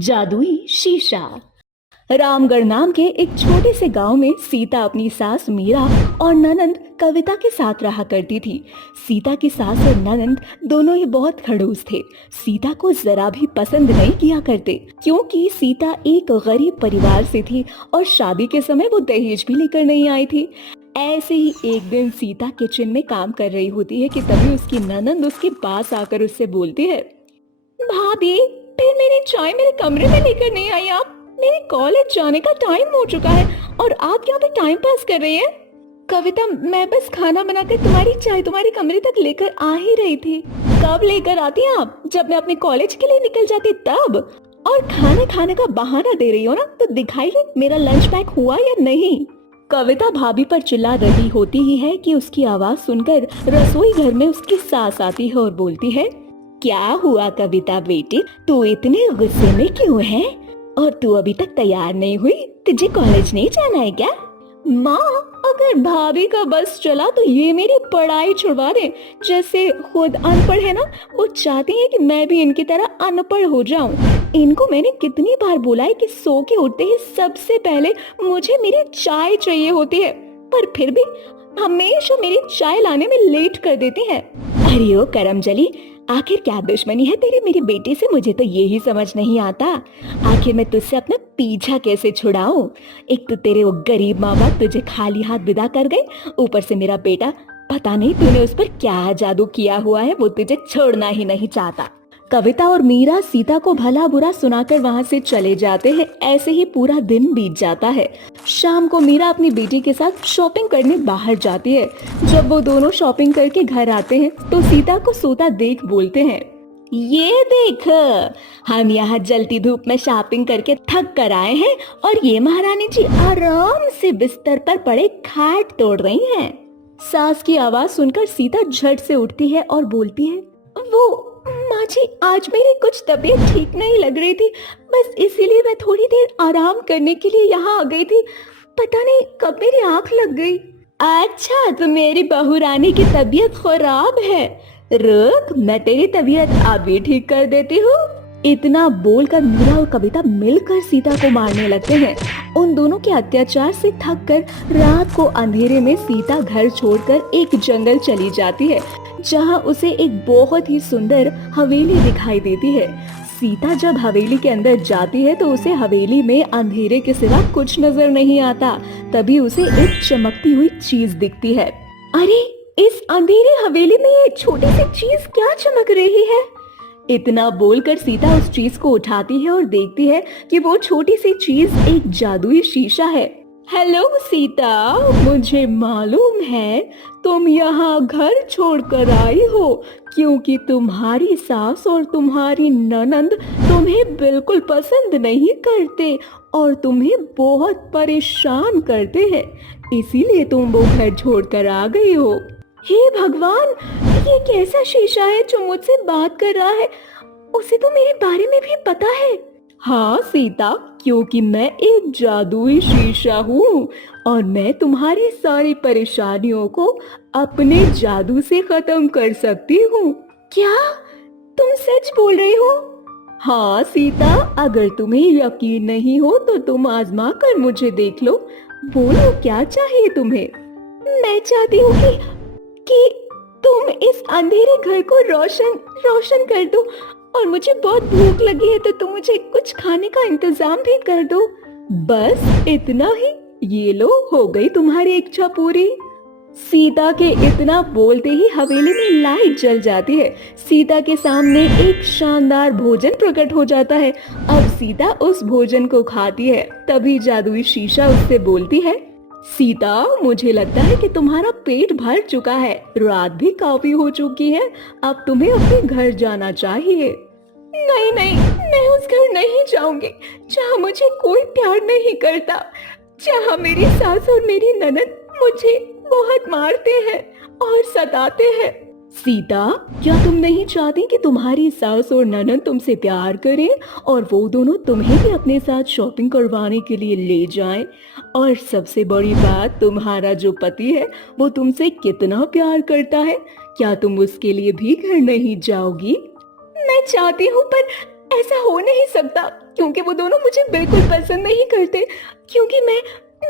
जादुई शीशा। रामगढ़ नाम के एक छोटे से गांव में सीता अपनी सास मीरा और ननंद कविता के साथ रहा करती थी। सीता की सास और ननंद दोनों ही बहुत खड़ूस थे। सीता को जरा भी पसंद नहीं किया करते, क्योंकि सीता एक गरीब परिवार से थी और शादी के समय वो दहेज भी लेकर नहीं आई थी। ऐसे ही एक दिन सीता किचन में काम कर रही होती है कि तभी उसकी ननंद उसके पास आकर उससे बोलती है, भाभी फिर मेरी चाय मेरे कमरे में लेकर नहीं आई आप। मेरे कॉलेज जाने का टाइम हो चुका है और आप यहाँ पे टाइम पास कर रही हैं। कविता, मैं बस खाना बनाकर तुम्हारी चाय तुम्हारे कमरे तक लेकर आ ही रही थी। कब लेकर आती हैं आप? जब मैं अपने कॉलेज के लिए निकल जाती तब। और खाना खाने का बहाना दे रही हो ना, तो दिखाई ले मेरा लंच पैक हुआ या नहीं। कविता भाभी पर चिल्ला रही होती ही है कि उसकी आवाज सुनकर रसोई घर में उसकी सास आती है और बोलती है, क्या हुआ कविता बेटी, तू इतने गुस्से में क्यों है? और तू अभी तक तैयार नहीं हुई? तुझे कॉलेज नहीं जाना है क्या? माँ, अगर भाभी का बस चला तो ये मेरी पढ़ाई छुड़वा दे। जैसे खुद अनपढ़ है ना, वो चाहती है कि मैं भी इनकी तरह अनपढ़ हो जाऊं। इनको मैंने कितनी बार बोला है कि सो के उठते ही सबसे पहले मुझे मेरी चाय चाहिए होती है, पर फिर भी हमेशा मेरी चाय लाने में लेट कर देती हैं। अरे ओ करमजली, आखिर क्या दुश्मनी है तेरी मेरी बेटी से, मुझे तो यही समझ नहीं आता। आखिर मैं तुझसे अपना पीछा कैसे छुड़ाऊं? एक तो तेरे वो गरीब माँ बाप तुझे खाली हाथ विदा कर गए, ऊपर से मेरा बेटा, पता नहीं तूने उस पर क्या जादू किया हुआ है, वो तुझे छोड़ना ही नहीं चाहता। कविता और मीरा सीता को भला बुरा सुनाकर वहां से चले जाते हैं। ऐसे ही पूरा दिन बीत जाता है। शाम को मीरा अपनी बेटी के साथ शॉपिंग करने बाहर जाती है। जब वो दोनों शॉपिंग करके घर आते हैं तो सीता को सोता देख बोलते हैं, ये देख, हम यहाँ जलती धूप में शॉपिंग करके थक कर आए हैं और ये महारानी जी आराम से बिस्तर पर पड़े खाट तोड़ रही हैं। सास की आवाज सुनकर सीता झट से उठती है और बोलती है, वो माँ जी, आज मेरी कुछ तबीयत ठीक नहीं लग रही थी, बस इसीलिए मैं थोड़ी देर आराम करने के लिए यहाँ आ गई थी। पता नहीं कब मेरी आंख लग गई। अच्छा, तो मेरी बहू रानी की तबीयत खराब है, रुक मैं तेरी तबीयत अभी ठीक कर देती हूँ। इतना बोलकर मीरा और कविता मिलकर सीता को मारने लगते हैं। उन दोनों के अत्याचार से थक कर रात को अंधेरे में सीता घर छोड़कर एक जंगल चली जाती है, जहां उसे एक बहुत ही सुंदर हवेली दिखाई देती है। सीता जब हवेली के अंदर जाती है तो उसे हवेली में अंधेरे के सिवा कुछ नजर नहीं आता। तभी उसे एक चमकती हुई चीज दिखती है। अरे, इस अंधेरी हवेली में ये छोटी सी चीज क्या चमक रही है? इतना बोलकर सीता उस चीज को उठाती है और देखती है कि वो छोटी सी चीज एक जादुई शीशा है। हेलो सीता, मुझे मालूम है तुम यहाँ घर छोड़कर आई हो, क्योंकि तुम्हारी सास और तुम्हारी ननंद तुम्हें बिल्कुल पसंद नहीं करते और तुम्हें बहुत परेशान करते हैं, इसीलिए तुम वो घर छोड़कर आ गई हो। हे भगवान, ये कैसा शीशा है जो मुझसे बात कर रहा है? उसे तो मेरे बारे में भी पता है। हाँ सीता, क्योंकि मैं एक जादुई शीशा हूँ और मैं तुम्हारी सारी परेशानियों को अपने जादू से खत्म कर सकती हूँ। क्या तुम सच बोल रही हो? हाँ सीता, अगर तुम्हें यकीन नहीं हो तो तुम आजमा कर मुझे देख लो। बोलो, क्या चाहिए तुम्हें? मैं चाहती हूँ कि तुम इस अंधेरे घर को रोशन कर दो, और मुझे बहुत भूख लगी है तो तुम मुझे कुछ खाने का इंतजाम भी कर दो। बस इतना ही? ये लो, हो गई तुम्हारी इच्छा पूरी। सीता के इतना बोलते ही हवेली में लाइट जल जाती है। सीता के सामने एक शानदार भोजन प्रकट हो जाता है। अब सीता उस भोजन को खाती है। तभी जादुई शीशा उससे बोलती है, सीता, मुझे लगता है कि तुम्हारा पेट भर चुका है, रात भी काफी हो चुकी है, अब तुम्हें अपने घर जाना चाहिए। नहीं नहीं, मैं उस घर नहीं जाऊंगी जहाँ मुझे कोई प्यार नहीं करता, जहाँ मेरी सास और मेरी ननद मुझे बहुत मारते हैं और सताते हैं। सीता, क्या तुम नहीं चाहती कि तुम्हारी सास और ननद तुमसे प्यार करें और वो दोनों तुम्हें भी अपने साथ शॉपिंग करवाने के लिए ले जाएं? और सबसे बड़ी बात, तुम्हारा जो पति है वो तुमसे कितना प्यार करता है, क्या तुम उसके लिए भी घर नहीं जाओगी? मैं चाहती हूँ, पर ऐसा हो नहीं सकता, क्योंकि वो दोनों मुझे बिल्कुल पसंद नहीं करते, क्योंकि मैं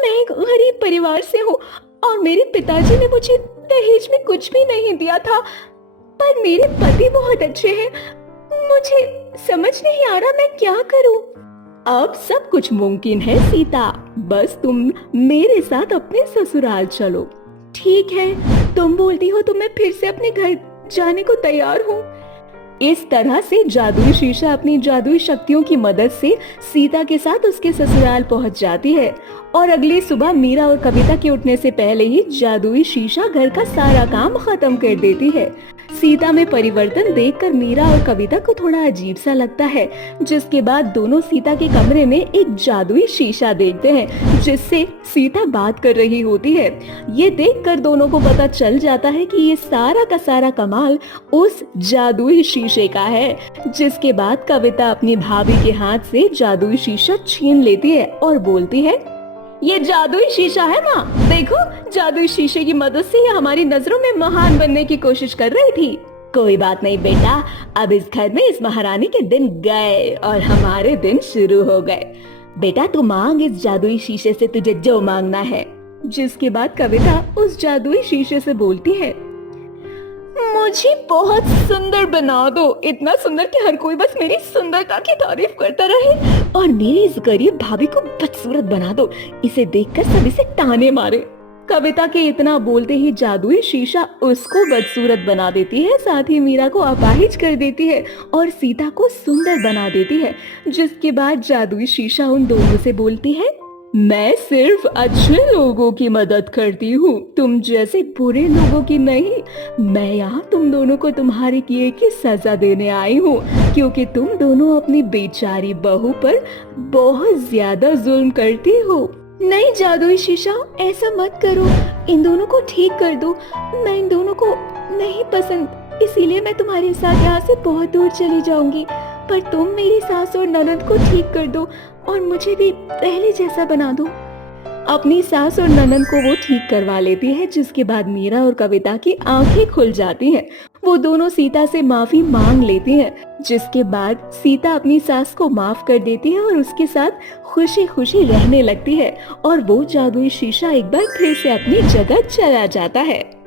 एक गरीब परिवार से हूँ और मेरे पिताजी ने मुझे दहेज में कुछ भी नहीं दिया था। पर मेरे पति बहुत अच्छे हैं। मुझे समझ नहीं आ रहा मैं क्या करूं। अब सब कुछ मुमकिन है सीता, बस तुम मेरे साथ अपने ससुराल चलो। ठीक है, तुम बोलती हो तो मैं फिर से अपने घर जाने को तैयार हूँ। इस तरह से जादुई शीशा अपनी जादुई शक्तियों की मदद से सीता के साथ उसके ससुराल पहुंच जाती है और अगली सुबह मीरा और कविता के उठने से पहले ही जादुई शीशा घर का सारा काम खत्म कर देती है। सीता में परिवर्तन देखकर मीरा और कविता को थोड़ा अजीब सा लगता है, जिसके बाद दोनों सीता के कमरे में एक जादुई शीशा देखते हैं जिससे सीता बात कर रही होती है। ये देखकर दोनों को पता चल जाता है कि ये सारा का सारा कमाल उस जादुई शीशे का है। जिसके बाद कविता अपनी भाभी के हाथ से जादुई शीशा छीन लेती है और बोलती है, ये जादुई शीशा है माँ, देखो जादुई शीशे की मदद से ये हमारी नजरों में महान बनने की कोशिश कर रही थी। कोई बात नहीं बेटा, अब इस घर में इस महारानी के दिन गए और हमारे दिन शुरू हो गए। बेटा तू मांग इस जादुई शीशे से तुझे जो मांगना है। जिसके बाद कविता उस जादुई शीशे से बोलती है, मुझे बहुत सुंदर बना दो, इतना सुंदर कि हर कोई बस मेरी सुंदरता की तारीफ करता रहे, और मेरी इस गरीब भाभी को बदसूरत बना दो, इसे देखकर सब इसे ताने मारे। कविता के इतना बोलते ही जादुई शीशा उसको बदसूरत बना देती है, साथ ही मीरा को अपाहिज कर देती है और सीता को सुंदर बना देती है। जिसके बाद जादुई शीशा उन दोनों से बोलती है, मैं सिर्फ अच्छे लोगों की मदद करती हूँ, तुम जैसे बुरे लोगों की नहीं। मैं यहाँ तुम दोनों को तुम्हारे किए की सजा देने आई हूँ, क्योंकि तुम दोनों अपनी बेचारी बहू पर बहुत ज्यादा जुल्म करती हो। नहीं जादुई शीशा, ऐसा मत करो, इन दोनों को ठीक कर दो। मैं इन दोनों को नहीं पसंद, इसीलिए मैं तुम्हारे साथ यहाँ से बहुत दूर चली जाऊंगी। पर तुम मेरी सास और ननद को ठीक कर दो और मुझे भी पहले जैसा बना दो। अपनी सास और ननद को वो ठीक करवा लेती है, जिसके बाद मीरा और कविता की आंखें खुल जाती हैं। वो दोनों सीता से माफी मांग लेती हैं, जिसके बाद सीता अपनी सास को माफ कर देती है और उसके साथ खुशी खुशी रहने लगती है और वो जादुई शीशा एक बार फिर से अपनी जगह चला जाता है।